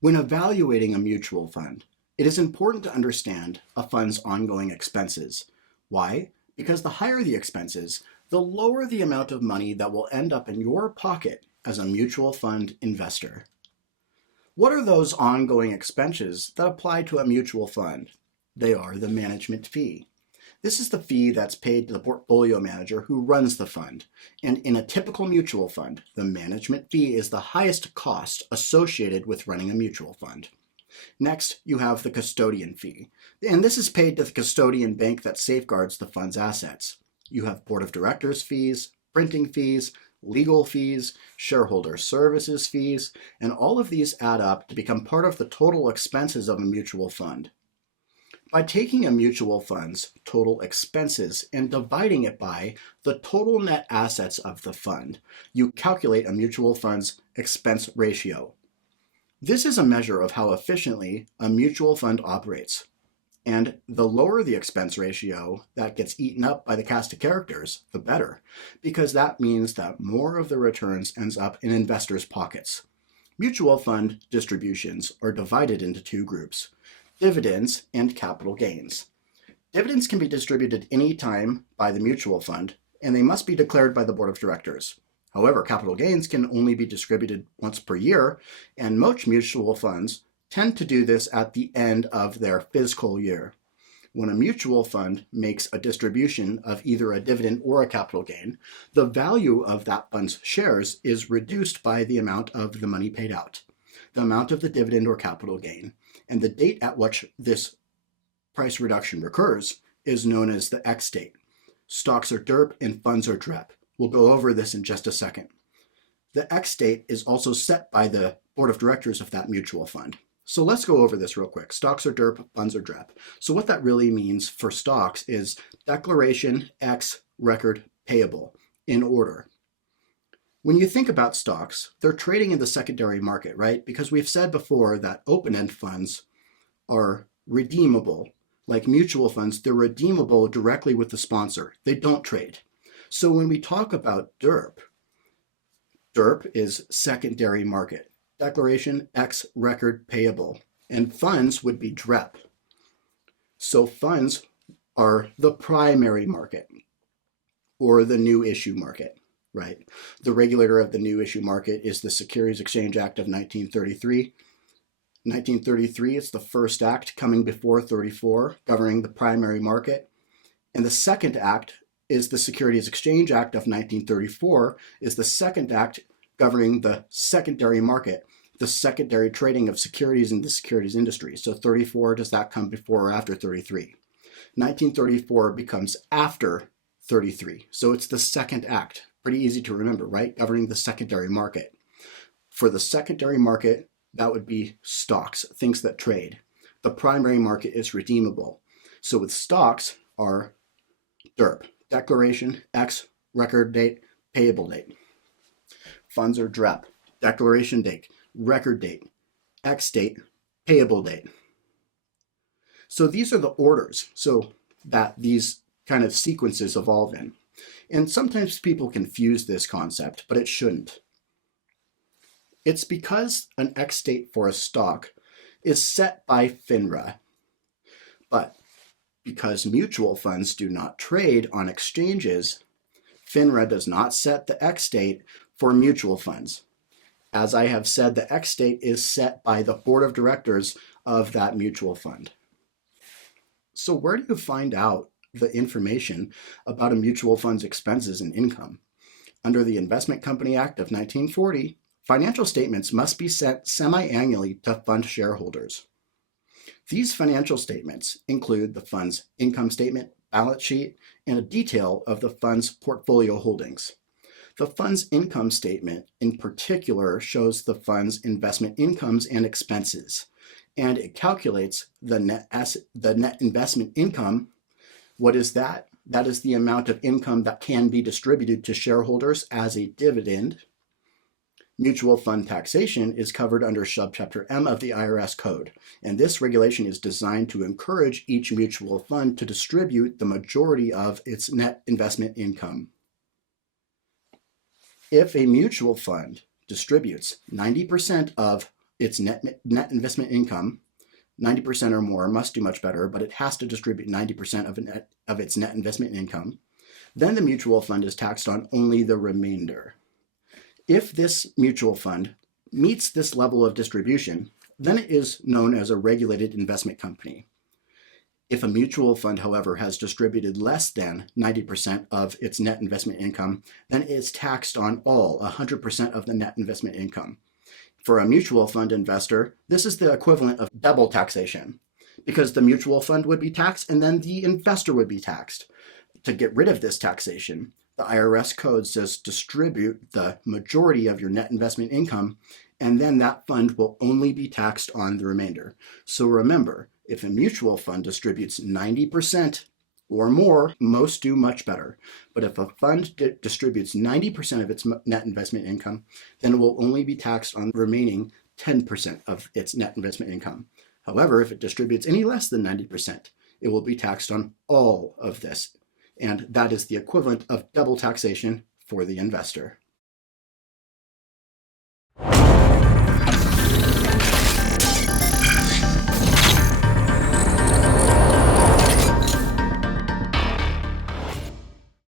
When evaluating a mutual fund, it is important to understand a fund's ongoing expenses. Why? Because the higher the expenses, the lower the amount of money that will end up in your pocket as a mutual fund investor. What are those ongoing expenses that apply to a mutual fund? They are the management fee. This is the fee that's paid to the portfolio manager who runs the fund. And in a typical mutual fund, the management fee is the highest cost associated with running a mutual fund. Next, you have the custodian fee. And this is paid to the custodian bank that safeguards the fund's assets. You have board of directors fees, printing fees, legal fees, shareholder services fees, and all of these add up to become part of the total expenses of a mutual fund. By taking a mutual fund's total expenses and dividing it by the total net assets of the fund, you calculate a mutual fund's expense ratio. This is a measure of how efficiently a mutual fund operates. And the lower the expense ratio that gets eaten up by the cast of characters, the better, because that means that more of the returns ends up in investors' pockets. Mutual fund distributions are divided into two groups: dividends and capital gains. Dividends can be distributed any time by the mutual fund, and they must be declared by the board of directors. However, capital gains can only be distributed once per year, and most mutual funds tend to do this at the end of their fiscal year. When a mutual fund makes a distribution of either a dividend or a capital gain, the value of that fund's shares is reduced by the amount of the money paid out, the amount of the dividend or capital gain, and the date at which this price reduction occurs is known as the X date. Stocks are DERP and funds are DREP. We'll go over this in just a second. The X date is also set by the board of directors of that mutual fund. So let's go over this real quick. Stocks are DERP, funds are DREP. So what that really means for stocks is declaration, X, record, payable, in order. When you think about stocks, they're trading in the secondary market, right? Because we've said before that open-end funds are redeemable. Like mutual funds, they're redeemable directly with the sponsor. They don't trade. So when we talk about DERP, DERP is secondary market. Declaration, X, record, payable. And funds would be DREP. So funds are the primary market or the new issue market. Right. The regulator of the new issue market is the Securities Exchange Act of 1933. 1933 is the first act coming before 34 governing the primary market. And the second act is the Securities Exchange Act of 1934 is the second act governing the secondary market, the secondary trading of securities in the securities industry. So 34, does that come before or after 33? 1934 becomes after 33. So it's the second act. Pretty easy to remember, right? Governing the secondary market. For the secondary market, that would be stocks, things that trade. The primary market is redeemable. So with stocks are DERP, declaration, X, record date, payable date. Funds are DREP, declaration date, record date, X date, payable date. So these are the orders so that these kind of sequences evolve in. And sometimes people confuse this concept, but it shouldn't. It's because an X date for a stock is set by FINRA. But because mutual funds do not trade on exchanges, FINRA does not set the X date for mutual funds. As I have said, the X date is set by the board of directors of that mutual fund. So where do you find out the information about a mutual fund's expenses and income? Under the Investment Company Act of 1940, financial statements must be sent semi-annually to fund shareholders. These financial statements include the fund's income statement, balance sheet, and a detail of the fund's portfolio holdings. The fund's income statement in particular shows the fund's investment incomes and expenses, and it calculates the net investment income. What is that? That is the amount of income that can be distributed to shareholders as a dividend. Mutual fund taxation is covered under Subchapter M of the IRS Code, and this regulation is designed to encourage each mutual fund to distribute the majority of its net investment income. If a mutual fund distributes 90% of its net investment income, 90% or more, must do much better, but it has to distribute 90% of its net investment income, then the mutual fund is taxed on only the remainder. If this mutual fund meets this level of distribution, then it is known as a regulated investment company. If a mutual fund, however, has distributed less than 90% of its net investment income, then it is taxed on all 100% of the net investment income. For a mutual fund investor, this is the equivalent of double taxation, because the mutual fund would be taxed and then the investor would be taxed. To get rid of this taxation, the IRS code says distribute the majority of your net investment income, and then that fund will only be taxed on the remainder. So remember, if a mutual fund distributes 90% or more, most do much better. But if a fund distributes 90% of its net investment income, then it will only be taxed on the remaining 10% of its net investment income. However, if it distributes any less than 90%, it will be taxed on all of this. And that is the equivalent of double taxation for the investor.